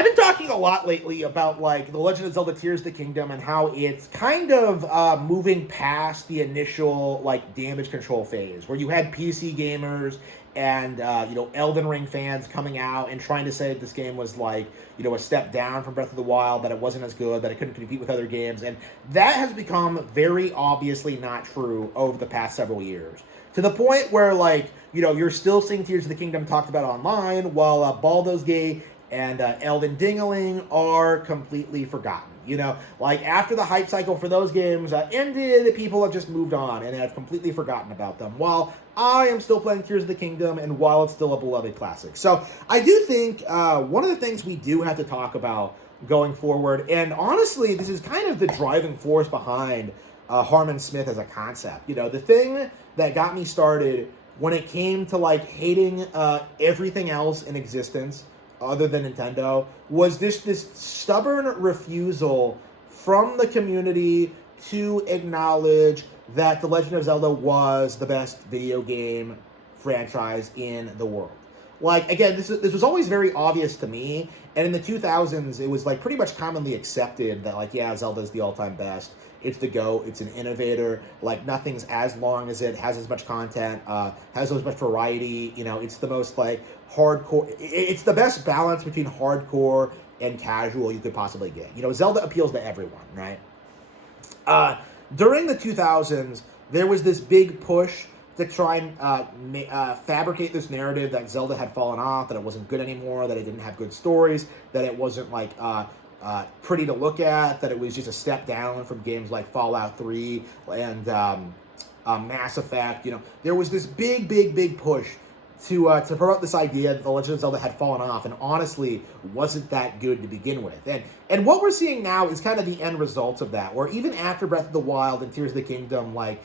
I've been talking a lot lately about like The Legend of Zelda Tears of the Kingdom and how it's kind of moving past the initial like damage control phase where you had PC gamers and Elden Ring fans coming out and trying to say that this game was like a step down from Breath of the Wild, that it wasn't as good, that it couldn't compete with other games, and that has become very obviously not true over the past several years. To the point where like you're still seeing Tears of the Kingdom talked about online, while Baldur's Gate and Elden Dingling are completely forgotten. Like after the hype cycle for those games ended, people have just moved on and have completely forgotten about them. While I am still playing Tears of the Kingdom, and while it's still a beloved classic. So I do think one of the things we do have to talk about going forward, and honestly, this is kind of the driving force behind Harman Smith as a concept. The thing that got me started when it came to like hating everything else in existence other than Nintendo was this stubborn refusal from the community to acknowledge that The Legend of Zelda was the best video game franchise in the world. Like, again, this was always very obvious to me, and in the 2000s, it was like pretty much commonly accepted that like, yeah, Zelda's the all-time best. It's the GOAT. It's an innovator. Like, nothing's as long as it, has as much content, has as much variety. It's the most, like, hardcore. It's the best balance between hardcore and casual you could possibly get. Zelda appeals to everyone, right? During the 2000s, there was this big push to try and fabricate this narrative that Zelda had fallen off, that it wasn't good anymore, that it didn't have good stories, that it wasn't, like, pretty to look at, that it was just a step down from games like Fallout 3 and Mass Effect. There was this big push to promote this idea that The Legend of Zelda had fallen off and honestly wasn't that good to begin with. And what we're seeing now is kind of the end results of that, where even after Breath of the Wild and Tears of the Kingdom, like,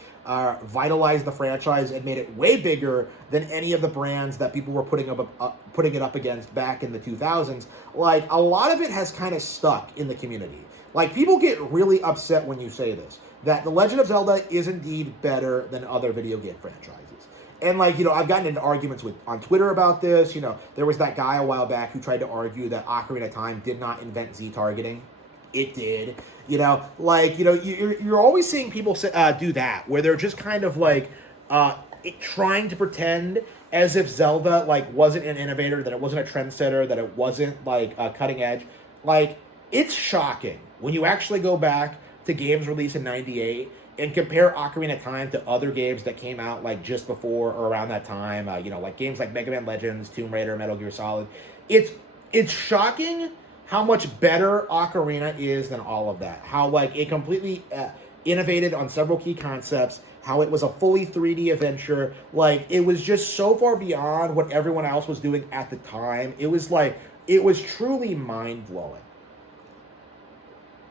vitalized the franchise and made it way bigger than any of the brands that people were putting it up against back in the 2000s. Like, a lot of it has kind of stuck in the community. Like, people get really upset when you say this, that The Legend of Zelda is indeed better than other video game franchises. And, like, I've gotten into arguments on Twitter about this. There was that guy a while back who tried to argue that Ocarina of Time did not invent Z-targeting. It did. You're always seeing people do that, where they're just kind of, like, trying to pretend as if Zelda, like, wasn't an innovator, that it wasn't a trendsetter, that it wasn't, like, cutting edge. Like, it's shocking when you actually go back to games released in 98 and compare Ocarina of Time to other games that came out, like, just before or around that time, like games like Mega Man Legends, Tomb Raider, Metal Gear Solid. It's shocking how much better Ocarina is than all of that. How, like, it completely innovated on several key concepts, how it was a fully 3D adventure. Like, it was just so far beyond what everyone else was doing at the time. It was truly mind-blowing.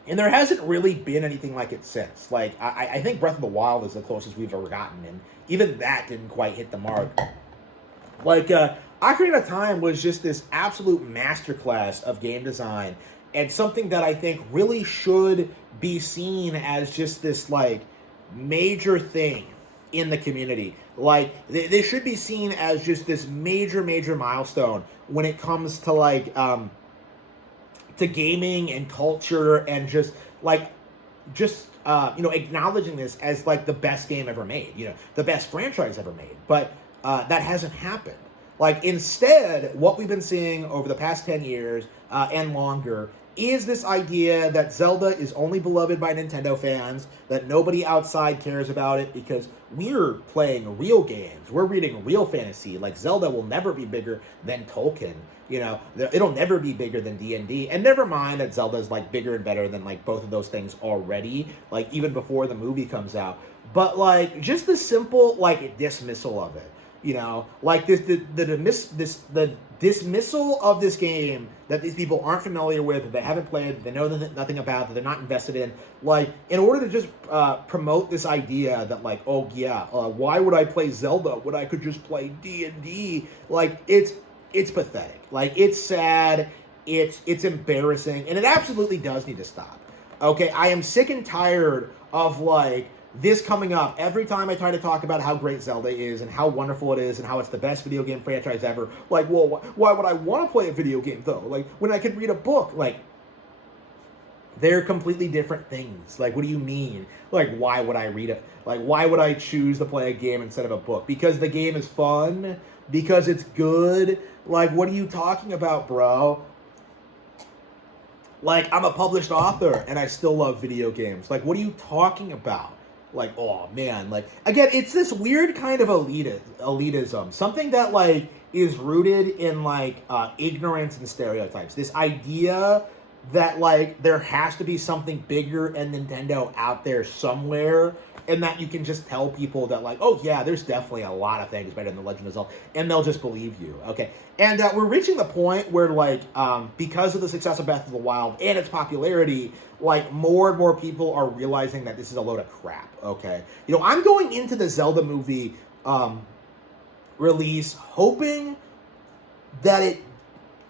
And there hasn't really been anything like it since. Like, I think Breath of the Wild is the closest we've ever gotten, and even that didn't quite hit the mark. Like, Ocarina of Time was just this absolute masterclass of game design, and something that I think really should be seen as just this, like, major thing in the community. Like, they should be seen as just this major milestone when it comes to, like, to gaming and culture, and just acknowledging this as, like, the best game ever made, the best franchise ever made. But that hasn't happened. Like, instead, what we've been seeing over the past 10 years and longer is this idea that Zelda is only beloved by Nintendo fans, that nobody outside cares about it because we're playing real games, we're reading real fantasy. Like, Zelda will never be bigger than Tolkien. It'll never be bigger than D&D. And never mind that Zelda's, like, bigger and better than, like, both of those things already, like, even before the movie comes out. But, like, just the simple, like, dismissal of it. Like, the dismissal of this game that these people aren't familiar with, that they haven't played, that they know nothing about, that they're not invested in. Like, in order to just promote this idea that, like, oh yeah, why would I play Zelda when I could just play D&D? Like, it's pathetic. Like, it's sad. It's embarrassing, and it absolutely does need to stop. Okay, I am sick and tired of, like, this coming up, every time I try to talk about how great Zelda is and how wonderful it is and how it's the best video game franchise ever, like, well, why would I want to play a video game, though? Like, when I could read a book, like, they're completely different things. Like, what do you mean? Like, why would I read it? Like, why would I choose to play a game instead of a book? Because the game is fun? Because it's good? Like, what are you talking about, bro? Like, I'm a published author and I still love video games. Like, what are you talking about? Like, oh man, like, again, it's this weird kind of elitism. Something that, like, is rooted in, like, ignorance and stereotypes. This idea that, like, there has to be something bigger than Nintendo out there somewhere, and that you can just tell people that, like, oh yeah, there's definitely a lot of things better than The Legend of Zelda, and they'll just believe you, okay? And we're reaching the point where, like, because of the success of Breath of the Wild and its popularity, like, more and more people are realizing that this is a load of crap, okay? You know, I'm going into the Zelda movie release hoping that it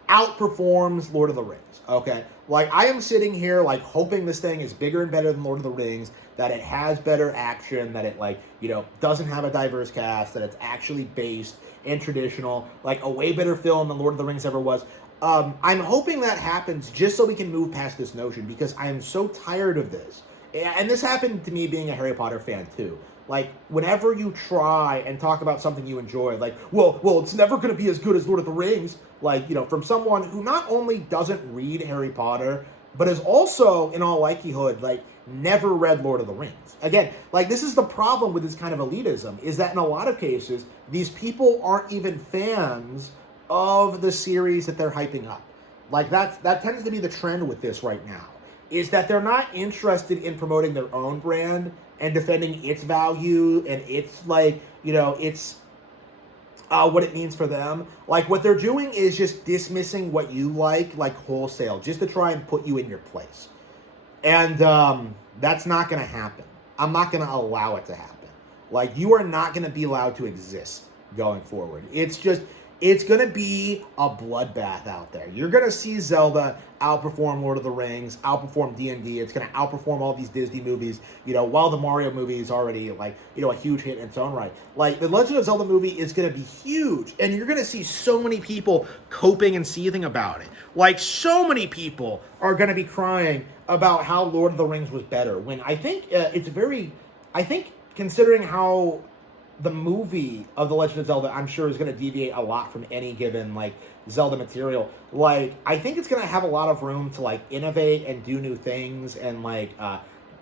outperforms Lord of the Rings, okay? Like, I am sitting here, like, hoping this thing is bigger and better than Lord of the Rings, that it has better action, that it, like, you know, doesn't have a diverse cast, that it's actually based and traditional, like, a way better film than Lord of the Rings ever was. I'm hoping that happens just so we can move past this notion, because I am so tired of this. And this happened to me being a Harry Potter fan, too. Like, whenever you try and talk about something you enjoy, like, well, it's never going to be as good as Lord of the Rings, like, you know, from someone who not only doesn't read Harry Potter, but is also, in all likelihood, like, never read Lord of the Rings. Again, like, this is the problem with this kind of elitism, is that in a lot of cases, these people aren't even fans of the series that they're hyping up. Like, that tends to be the trend with this right now, is that they're not interested in promoting their own brand and defending its value and its, like, you know, its what it means for them. Like, what they're doing is just dismissing what you like wholesale, just to try and put you in your place. And that's not going to happen. I'm not going to allow it to happen. Like, you are not going to be allowed to exist going forward. It's going to be a bloodbath out there. You're going to see Zelda outperform Lord of the Rings, outperform D&D. It's going to outperform all these Disney movies, you know, while the Mario movie is already, like, you know, a huge hit in its own right. Like, the Legend of Zelda movie is going to be huge, and you're going to see so many people coping and seething about it. Like, so many people are going to be crying about how Lord of the Rings was better, when I think considering how the movie of The Legend of Zelda, I'm sure, is going to deviate a lot from any given, like, Zelda material. Like, I think it's going to have a lot of room to, like, innovate and do new things and, like,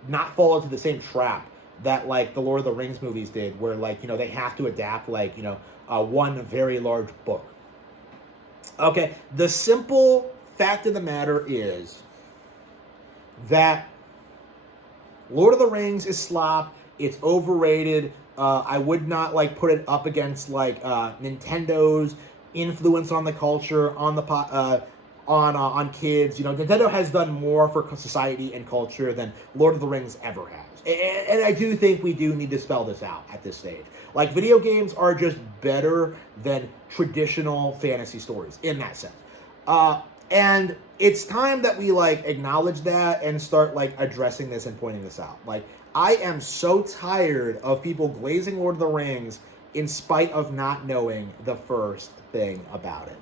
not fall into the same trap that, like, the Lord of the Rings movies did, where, like, you know, they have to adapt, like, you know, one very large book. Okay, the simple fact of the matter is that Lord of the Rings is slop. It's overrated. I would not, like, put it up against, like, Nintendo's influence on the culture, on the on kids. You know, Nintendo has done more for society and culture than Lord of the Rings ever has. And I do think we do need to spell this out at this stage. Like, video games are just better than traditional fantasy stories in that sense. And it's time that we, like, acknowledge that and start, like, addressing this and pointing this out. Like, I am so tired of people glazing Lord of the Rings in spite of not knowing the first thing about it.